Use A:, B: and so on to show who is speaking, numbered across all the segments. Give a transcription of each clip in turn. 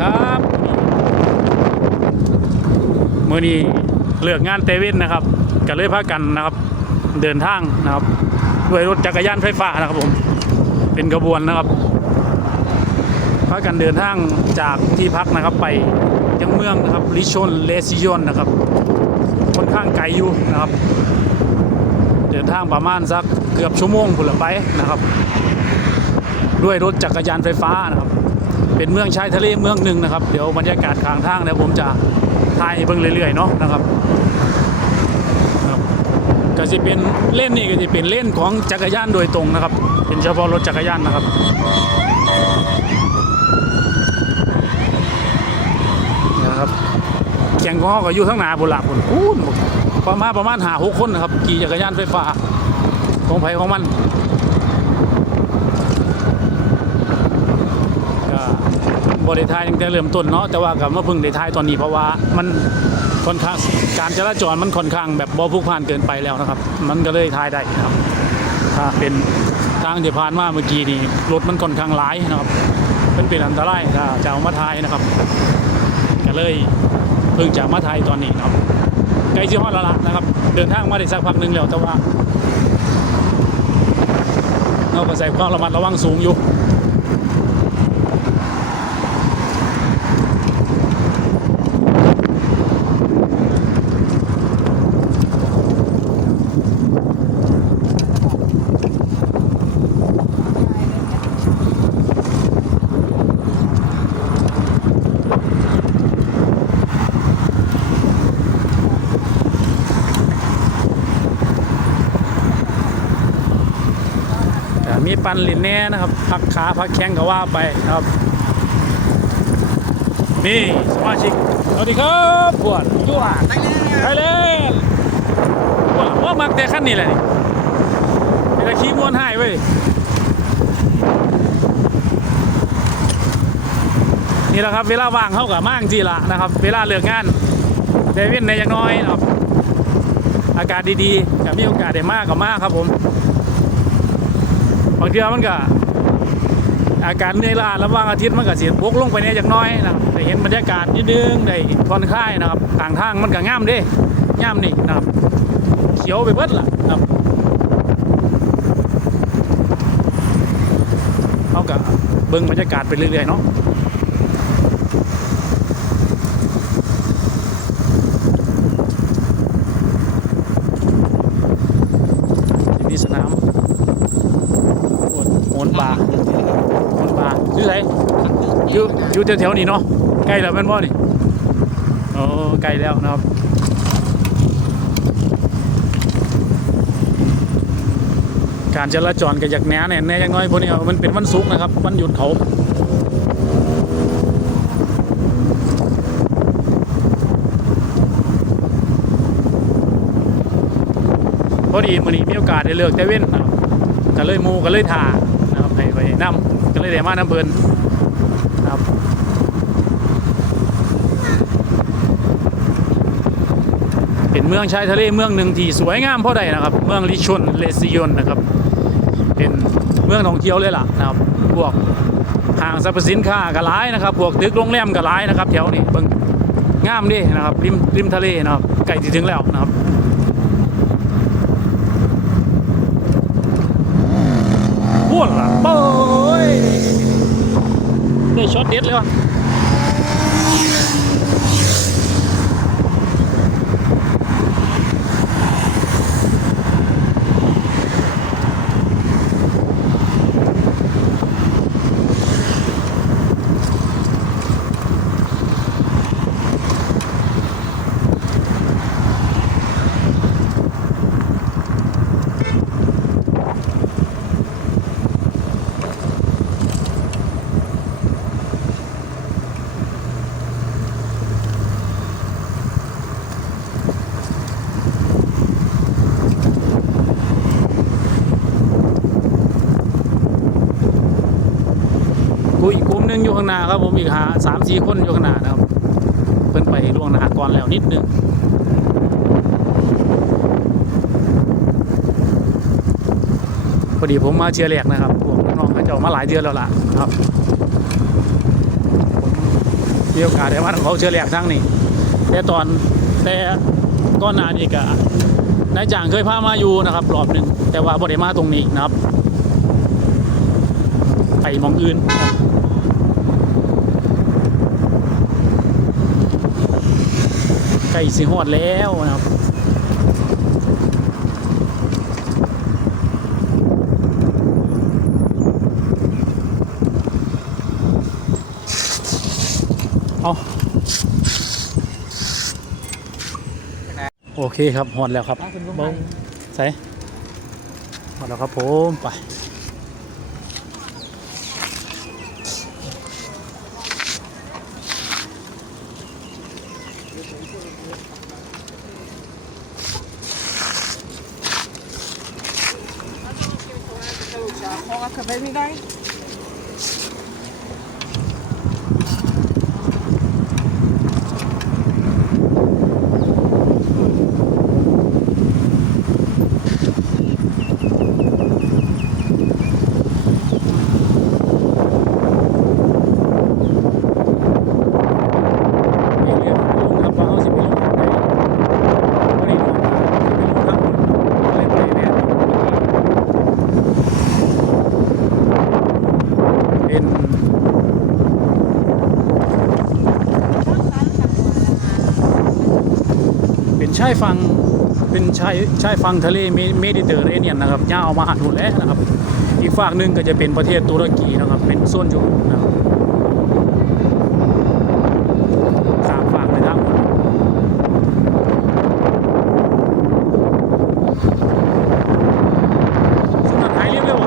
A: ครับมื่อนี้เลือกงานเตเว่นนะครับก็เลยพากันนะครับ เดินทางนะครับด้วยรถจักรยานไฟฟ้านะครับผม เป็นกระบวนนะครับพากันเดินทางจากที่พักนะครับไปยังเมืองนะครับลิชอนเลซิยอนนะครับค่อนข้างไกลอยู่นะครับ เดินทางประมาณสักเกือบชั่วโมงพุ่นละไปนะครับ ด้วยรถจักรยานไฟฟ้านะครับ เป็นเมืองชายทะเลเมืองหนึ่งนะครับ เดี๋ยวบรรยากาศข้างทางเดี๋ยผมจะถ่ายเบิ่งเรื่อยๆเนาะนะครับก็จะเป็นเล่นนี่ก็จะเป็นเล่นของจักรยานโดยตรงนะครับ เป็นเฉพาะรถจักรยานนะครับนะครับแข่งของเขาก็อยู่ข้างหน้าบุหลาบุญอู้นประมาณประมาณหาหกคนนะครับขี่จักรยานไฟฟ้าของไผของมัน บริทายตั้งแต่เริ่มต้นเนาะแต่ว่ากับมาพึ่งได้ทายตอนนี้เพราะว่ามันค่อนข้างการจราจรมันค่อนข้างแบบบ่พลุกพล่านเกินไปแล้วนะครับ มันก็เลยทายได้นะครับ ถ้าเป็นทางที่ผ่านมาเมื่อกี้นี่รถมันค่อนข้างหลายนะครับเป็นเป็นอันตรายถ้าจะเอามาทายนะครับก็เลยเพิ่งจะมาทายตอนนี้นะครับใกล้ชิฮอดล้วล่ะนะครับ เดินทางมาได้สักพักหนึ่งแล้วแต่ว่าเราก็ใส่ความระมัดระวังสูงอยู่ ปันลินแน่นะครับพักขาพักแข้งก็ว่าไปนะครับ นี่สมาชิกสวัสดีครับปวดยั่วไปเลยปวดว่ามักแต่ขั้นนี้แหละนี่เป็นตะขี้ม้วนให้เว้ยนี่แหละครับเวลาว่างเข้ากับมากจีละนะครับ เวลาเลิกงานเดวินในอย่างน้อยนะครับอากาศดีๆกับมีโอกาสได้มากกับมากครับผม บางเทื่อมันก็อาการเหนื่อยล้าระหว่างอาทิตย์มันก็เสียพกลงไปเนี่ยจากน้อยนะได้เห็นบรรยากาศนิดนึงได้ผ่อนคลายนะครับทางทางมันก็งามเด้งามนี่นะครับเขียวไปเบิดล่ะนะครับเขาก็เบิ่งบรรยากาศไปเรื่อยๆเนาะที่นี่สนาม โหนบาร์โหนบาร์อยู่ไหน อยู่แถวๆนี้เนาะใกล้แล้วแม่นบ่นี่โอ้ใกล้แล้วนะครับการจราจรก็อยากแหน่แน่แน่อยังน้อยพวกนี้มันเป็นวันศุกร์นะครับวันหยุดเขาพอดีมื้อนี้มีโอกาสได้เลิกแต่เว้นนะครับก็เลยมูก็เลยถ่านะครับให้ไปนำก็เลยได้มาน้ำเพลินนะครับ เป็นเมืองชายทะเลเมืองหนึ่งที่สวยงามเพราะใดนะครับ เมืองลิชนเลซิยอนนะครับ เป็นเมืองท่องเที่ยวเลยล่ะนะครับพวกห้างสรรพสินค้าก็หลายนะครับพวกตึกโรงแรมก็หลายนะครับ แถวนี้เบิ่งงามดินะครับริมริมทะเลนะครับใกล้จะถึงแล้วนะครับพูดละโอ้ยได้ช็อตเด็ดเลยวะ นึงอยู่ข้างหน้าครับผมอีกหาสามสี่คนอยู่ข้างหน้านะครับเพิ่นไปล่วงหน้าก่อนแล้วนิดนึงพอดีผมมาเชียร์แรกนะครับผมน้องเขาจะมาหลายเดือนแล้วล่ะครับมีโอกาสได้มาของเขาเชื่อแหลกทั้งนี้แต่ตอนแต่ก้อนหนานี้ก็นายจ้างเคยพามาอยู่นะครับรอบหนึ่งแต่ว่าบ่ได้มาตรงนี้นะครับไปมองอื่นนะครับ ใกล้สิฮอดแล้วนะครับเอาโอเคครับหอดแล้วครับเบิ้งใส่หอดแล้วครับผม ไป שהחור הכבד מדי? ายฝั่งเป็นชายชายฝั่งทะเลเมดิเตอร์เรเนียนนะครับยาวมาหาดูแล้วนะครับ อีกฝั่งหนึ่งก็จะเป็นประเทศตุรกีนะครับ เป็นโซนยุโรปนะครับสามฝั่งเลยครับสุนัขหายเรียบเร็ว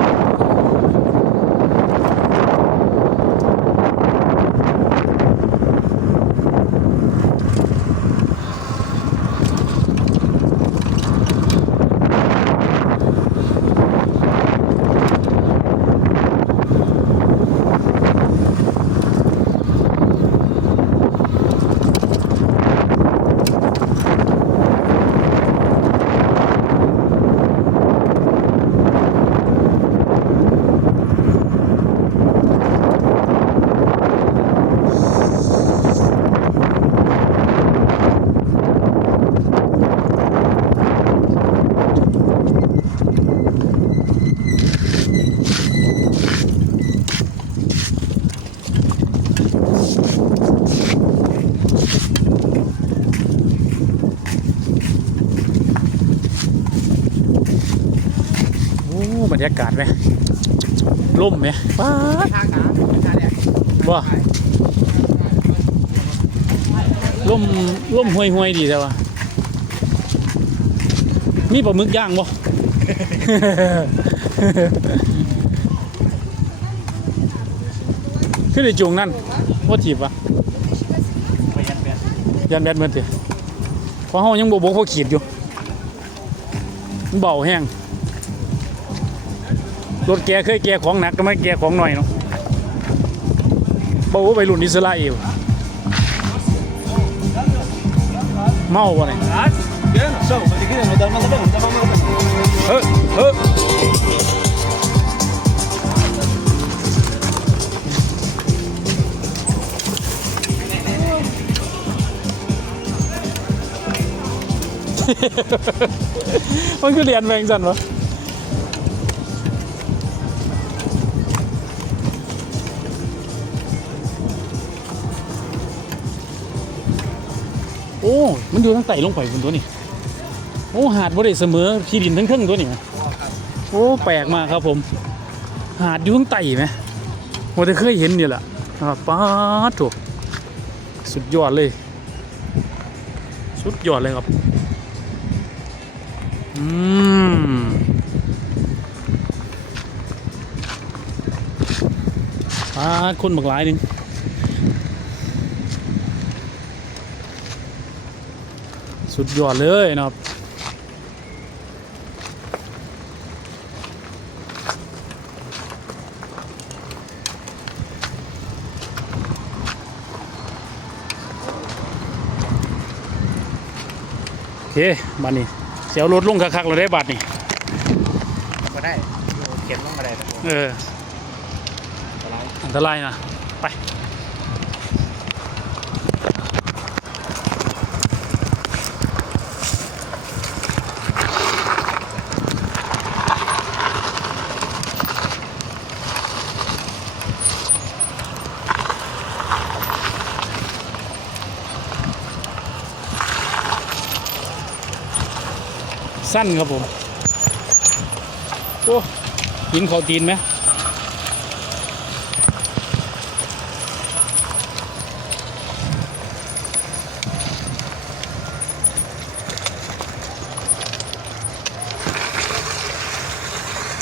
A: โอ้บรรยากาศไหมล่มไหมป้าด
B: ทางน้ำทางเนี่ย
A: ว่าล่มล่มห่วยห่วยๆดีแต่ว่ามีปลาหมึกย่างบ่ขึ้นในจุงนั่นว่าถีบวะ
B: ไปยันเปลี่ยน
A: ยันแบดเหมือนเถอะเพราะเฮายังบ่บกเขาขีดอยู่มันเบาแห้ง รถแกเคยแกของหนักก็ไม่แกของหน่อยเนาะบ่ว่าไปรุ่นอิสราเอลเมาวะเนี่ยเฮ้เฮ้มันคือเรียนแบงสันวะ มันอยู่ทั้งไต่ลงไปบนตัวนี่โอ้หาดบ่ได้เสมอที่ดินทั้งครึ่งตัวนี่โอ้แปลกมากครับผม หาดอยู่ข้งใต้ไหมว่าจะเคยเห็นนี่แหละครับป้าดโถสุดยอดเลย สุดยอดเลยครับอืมป้าคนบักหลายหนึ่ง สุดยอดเลยนะครับโอเคบัดนี้เสียวรถลงคักๆเราได้บัดนี่
B: ก็ได้เก็บลงมาได้แต่
A: เอออันตรายนะ สั้นครับผม โอ้หินเขาตีนไหม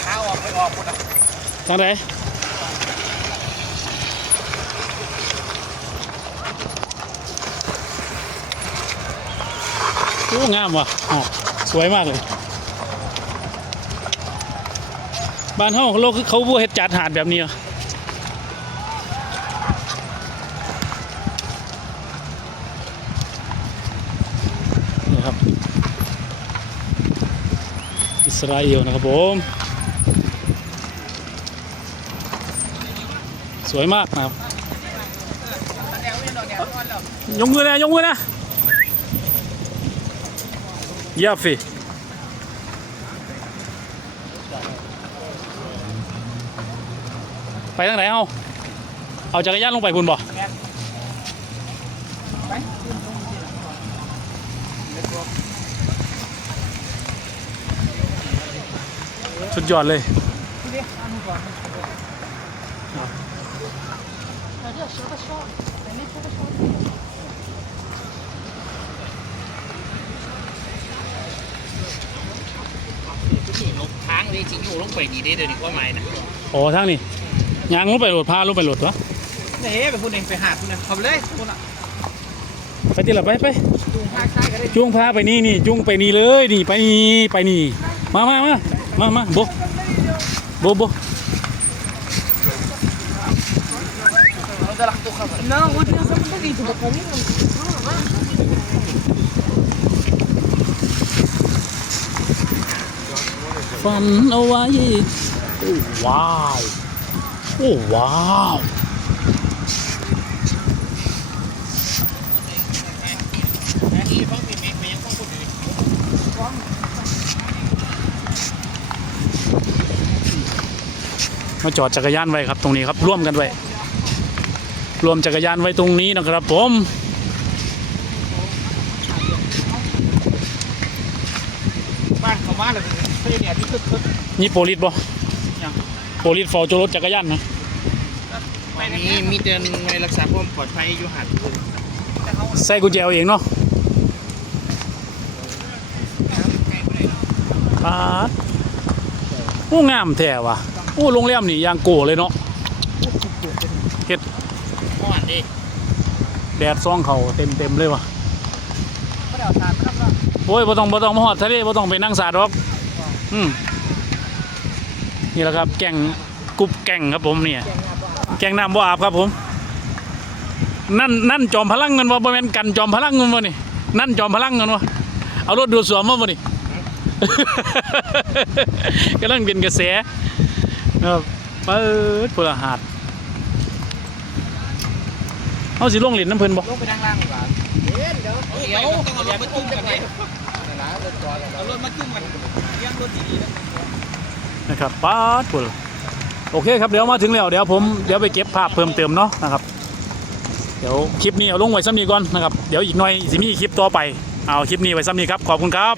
B: ข้าวออกไม่ออกหมดอะ
A: ทางไหนโอ้งามว่ะอ๋อ สวยมากเลย บ้านเฮาเขาคือเขาบ่เฮ็ดจัดหาดแบบนี้เหรอนี่ครับ อิสราเอลนะครับผม สวยมากนะครับยกมือนะยกมือนะ เยียบสิไปทางไหนเอาเอาจักรยานลงไปคุณบ่สุดยอดเลย
B: ลง ทางเลยจริงอยู่ลงไปนี่ได้เดี๋ยวนี้ว่าไม่นะ
A: โอ้ทางนี้ยางลงไปโหลดพาลงไปโหลดวะ
B: เนี่ยไปพูดเองไปหาคุณนะขับเลยคุณอะ
A: ไปติละไปไป
B: จูงภาคใต้ก็ได้
A: จุงพาไปนี่นี่จุงไปนี่เลยนี่ไปนี่ไปนี่มามามามามาโบโบโบ
B: Não, vou te lançar um pouquinho, vou comer.
A: ฝันเอาไว้ โอ้ว้าว โอ้ว้าวมาจอดจักรยานไว้ครับตรงนี้ครับร่วมกันไว้รวมจักรยานไว้ตรงนี้นะครับผม
B: บ้านเขามาเลย เพื่อนเนี่ยที่คึกคึก
A: นี่โปลิสบ่
B: ยัง
A: โปลิสเฝ้าจรถจักรยานนะ
B: มีมีเดินในรักษาความปลอดภัยอยู่หัด
A: ใส่กุญแจเอาเองเนาะปาดโอ้งามแท้ว่ะโอ้โรงแรมนี่ยางโกเลยเนาะเฮ็ด
B: อ่อนดิ
A: แดดซ่องเขาเต็มเต็มๆเลยว่ะ
B: ไม่ได้เอาทานนะครับว่า
A: โอ้ยบ่ต้องบ่ต้องมาฮอดทะเลบ่ต้องไปนั่งสาดหรอก อืมนี่แหละครับ แก่งกุบแก่งครับผมเนี่ย แก่งน้ำบ่อาบครับผม นั่นนั่นจอมพลังเงินว่าบ่แม่นกันจอมพลังเงินวะนี่นั่นจอมพลังเงินวะเอารถดูดสวมมาบ่นี่ กำลังเป็นกระแสครับเปิดเปิดหาดเอาสิลงเหรียญน้ำเพิ่นบ่
B: ลงไปด้านล่างดีกว่าเดี๋ยวเดี๋ยวเดี๋ยวต้องเอารถมาจุ่มกันเนี่ย เอารถมาจุ่มกันเลี้ยงรถดีๆนะ
A: นะครับป๊าดเปิดโอเคครับเดี๋ยวมาถึงแล้วเดี๋ยวผมเดี๋ยวไปเก็บภาพเพิ่มเติมเนาะนะครับเดี๋ยวคลิปนี้เอาลงไว้ซ้ำนี้ก่อนนะครับเดี๋ยวอีกหน่อยสิมีคลิปต่อไปเอาคลิปนี้ไว้ซ้ำนี้ครับขอบคุณครับ